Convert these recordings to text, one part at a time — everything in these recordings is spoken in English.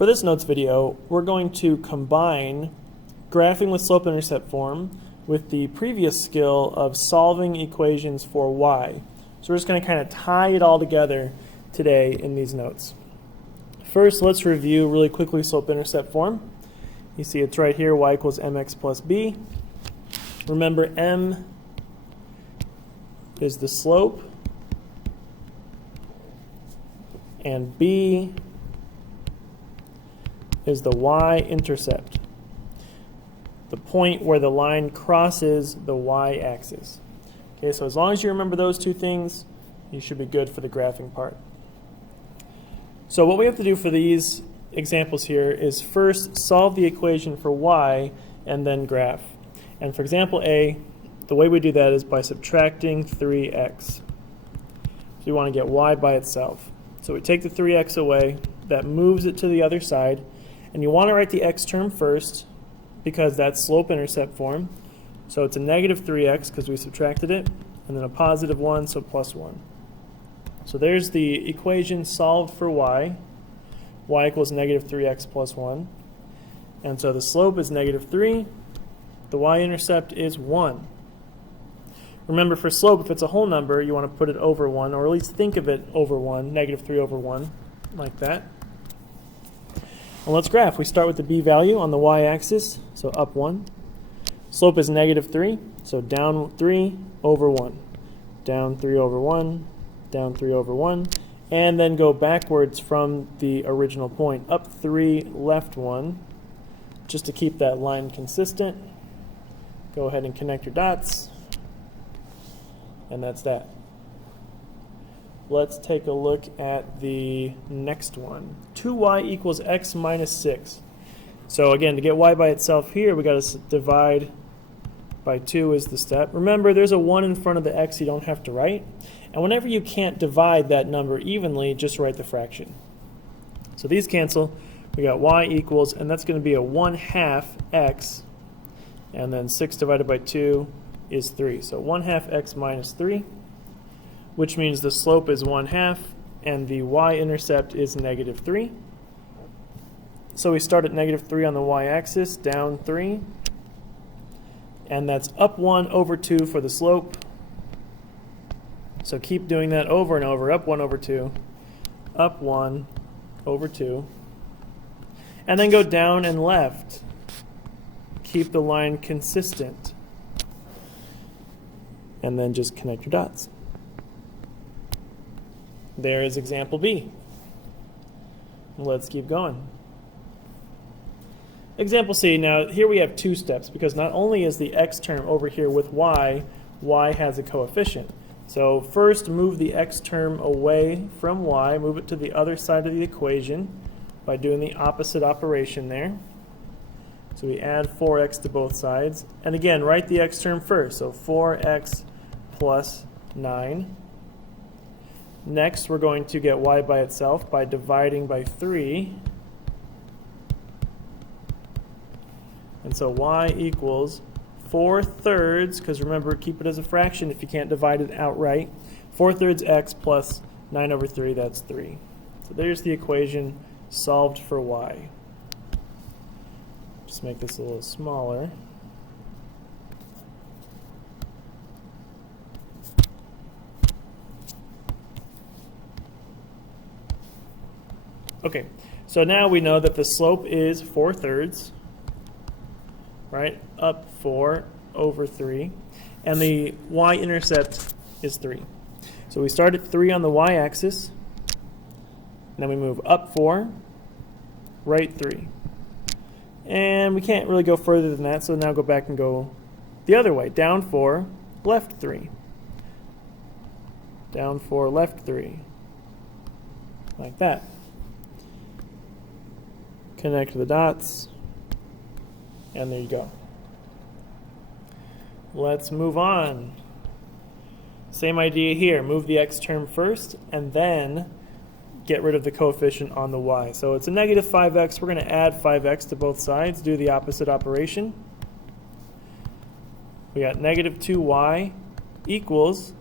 For this notes video, we're going to combine graphing with slope-intercept form with the previous skill of solving equations for y. So we're just going to kind of tie it all together today in these notes. First, let's review really quickly slope-intercept form. You see it's right here, y equals mx plus b. Remember, m is the slope, and b is the y-intercept, the point where the line crosses the y-axis. Okay, so as long as you remember those two things, you should be good for the graphing part. So what we have to do for these examples here is first solve the equation for y and then graph. And for example A, the way we do that is by subtracting 3x. So we want to get y by itself. So we take the 3x away, that moves it to the other side, and you want to write the x term first because that's slope-intercept form. So it's a negative 3x because we subtracted it, and then a positive 1, so plus 1. So there's the equation solved for y. Y equals negative 3x plus 1. And so the slope is negative 3. The y-intercept is 1. Remember, for slope, if it's a whole number, you want to put it over 1, or at least think of it over 1, negative 3 over 1, like that. And let's graph. We start with the b value on the y-axis, so up 1. Slope is negative 3, so down 3 over 1. Down 3 over 1, down 3 over 1, and then go backwards from the original point. Up 3, left 1, just to keep that line consistent. Go ahead and connect your dots, and that's that. Let's take a look at the next one. 2y equals x minus 6. So again, to get y by itself here, we got to divide by 2 is the step. Remember, there's a 1 in front of the x you don't have to write. And whenever you can't divide that number evenly, just write the fraction. So these cancel. We got y equals, and that's going to be a 1/2 x, and then 6 divided by 2 is 3. So 1/2 x minus 3, which means the slope is 1/2, and the y-intercept is negative 3. So we start at negative 3 on the y-axis, down 3, and that's up 1 over 2 for the slope. So keep doing that over and over, up 1 over 2, up 1 over 2, and then go down and left. Keep the line consistent, and then just connect your dots. There is example B. Let's keep going. Example C, now here we have two steps because not only is the x term over here with y, y has a coefficient. So first move the x term away from y, move it to the other side of the equation by doing the opposite operation there. So we add 4x to both sides. And again, write the x term first. So 4x plus 9. Next, we're going to get y by itself by dividing by 3. And so y equals 4/3, because remember, keep it as a fraction if you can't divide it outright. 4/3 x plus 9 over 3, that's 3. So there's the equation solved for y. Just make this a little smaller. Okay, so now we know that the slope is 4/3, right? Up 4 over 3. And the y-intercept is 3. So we start at 3 on the y-axis. Then we move up 4, right 3. And we can't really go further than that, so now go back and go the other way. Down 4, left 3. Down 4, left 3. Like that. Connect the dots. And there you go. Let's move on. Same idea here. Move the x term first, and then get rid of the coefficient on the y. So it's a negative 5x. We're going to add 5x to both sides, do the opposite operation. We got negative 2y equals,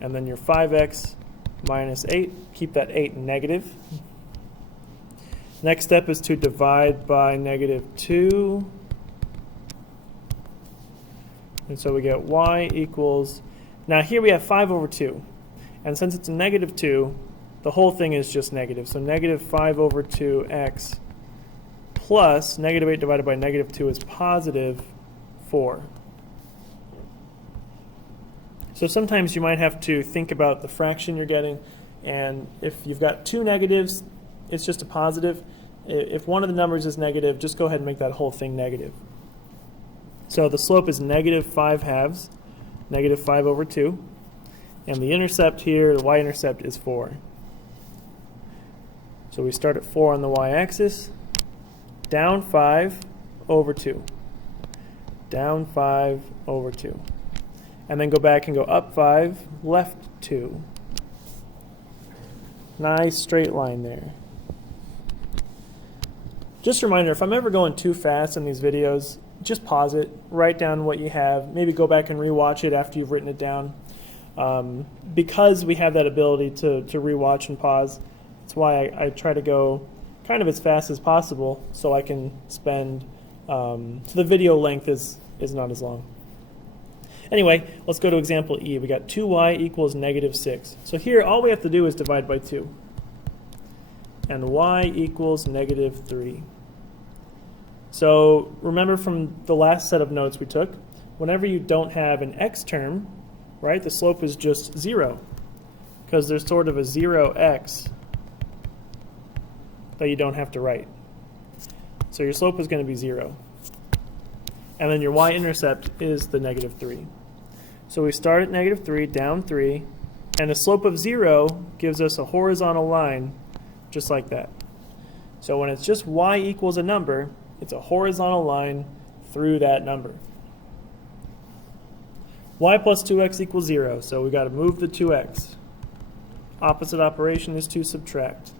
and then your 5x minus 8. Keep that 8 negative. Next step is to divide by -2. And so we get y equals, now here we have 5 over 2. And since it's a -2, the whole thing is just negative. So -5 over 2x plus -8 divided by -2 is +4. So sometimes you might have to think about the fraction you're getting, and if you've got two negatives, it's just a positive. If one of the numbers is negative, just go ahead and make that whole thing negative. So the slope is -5/2, -5 over 2, and the intercept here, the y-intercept, is 4. So we start at 4 on the y-axis, down 5 over 2, down 5 over 2. And then go back and go up 5, left 2. Nice straight line there. Just a reminder, if I'm ever going too fast in these videos, just pause it, write down what you have, maybe go back and rewatch it after you've written it down. Because we have that ability to rewatch and pause, that's why I try to go kind of as fast as possible so I can spend, so the video length is not as long. Anyway, let's go to example E. We got 2y equals -6. So here all we have to do is divide by 2. And y equals -3. So remember from the last set of notes we took, whenever you don't have an x term, right, the slope is just 0. Because there's sort of a 0x that you don't have to write. So your slope is going to be 0. And then your y-intercept is the -3. So we start at -3, down 3, and the slope of 0 gives us a horizontal line just like that. So when it's just y equals a number, it's a horizontal line through that number. Y plus 2x equals 0, so we got to move the 2x. Opposite operation is to subtract.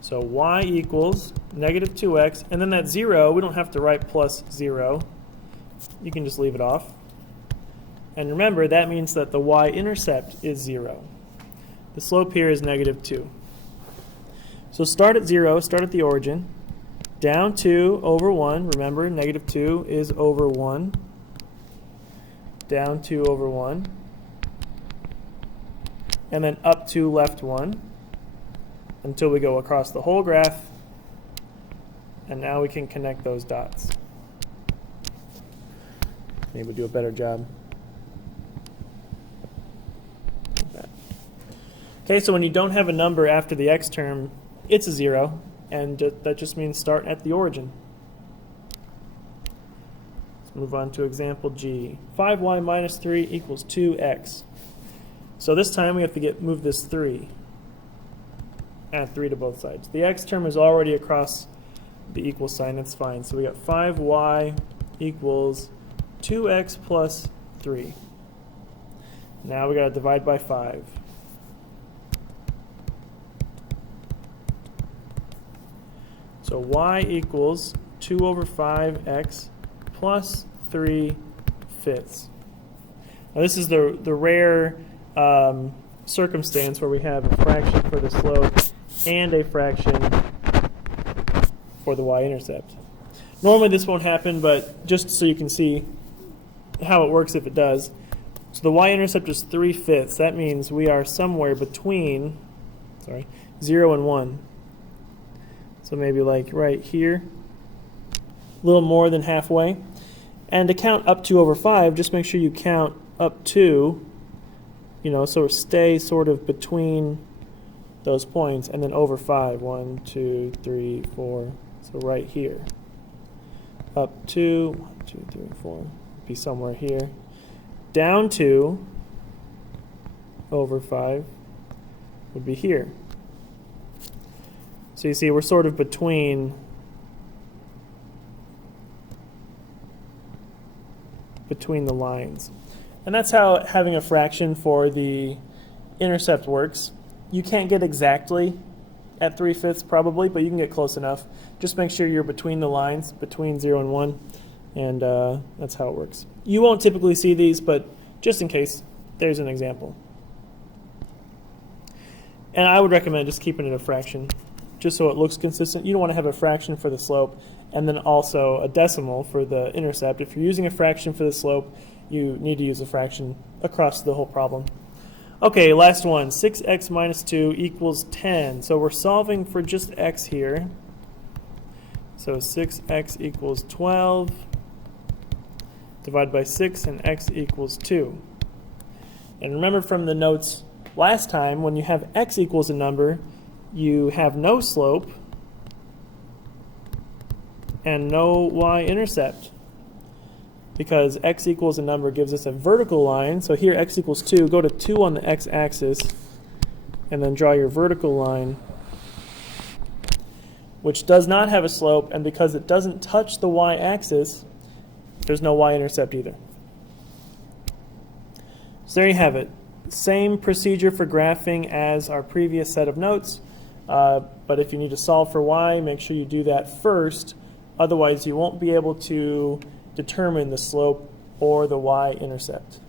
So y equals -2x, and then that 0, we don't have to write plus 0. You can just leave it off. And remember, that means that the y-intercept is 0. The slope here is -2. So start at 0, start at the origin, down 2 over 1. Remember, -2 is over 1. Down 2 over 1. And then up 2 left 1 until we go across the whole graph. And now we can connect those dots. Maybe we'll do a better job. Like that. Okay, so when you don't have a number after the x term, it's a 0, and that just means start at the origin. Let's move on to example G. 5y minus 3 equals 2x. So this time we have to move this 3. Add 3 to both sides. The x term is already across the equal sign, that's fine. So we got 5y equals 2x plus 3. Now we got to divide by 5. So y equals 2 over 5x plus 3/5. Now this is the rare circumstance where we have a fraction for the slope and a fraction for the y-intercept. Normally this won't happen, but just so you can see how it works if it does. So the y-intercept is 3/5. That means we are somewhere between 0 and 1. So maybe like right here, a little more than halfway. And to count up 2 over 5, just make sure you count up 2, so stay sort of between those points, and then over 5. 1, 2, 3, 4. So right here. Up 2, 1, 2, 3, 4. Be somewhere here. Down 2 over 5 would be here. So you see we're sort of between the lines. And that's how having a fraction for the intercept works. You can't get exactly at 3/5 probably, but you can get close enough. Just make sure you're between the lines, between 0 and 1, and that's how it works. You won't typically see these, but just in case, there's an example. And I would recommend just keeping it a fraction. just so it looks consistent. You don't want to have a fraction for the slope and then also a decimal for the intercept. If you're using a fraction for the slope, you need to use a fraction across the whole problem. Okay, last one, 6x minus 2 equals 10. So we're solving for just x here. So 6x equals 12, divided by 6, and x equals 2. And remember from the notes last time, when you have x equals a number, you have no slope and no y-intercept. Because x equals a number gives us a vertical line. So here x equals 2. Go to 2 on the x-axis and then draw your vertical line, which does not have a slope, and because it doesn't touch the y-axis, there's no y-intercept either. So there you have it. Same procedure for graphing as our previous set of notes, but if you need to solve for y, make sure you do that first. Otherwise, you won't be able to determine the slope or the y-intercept.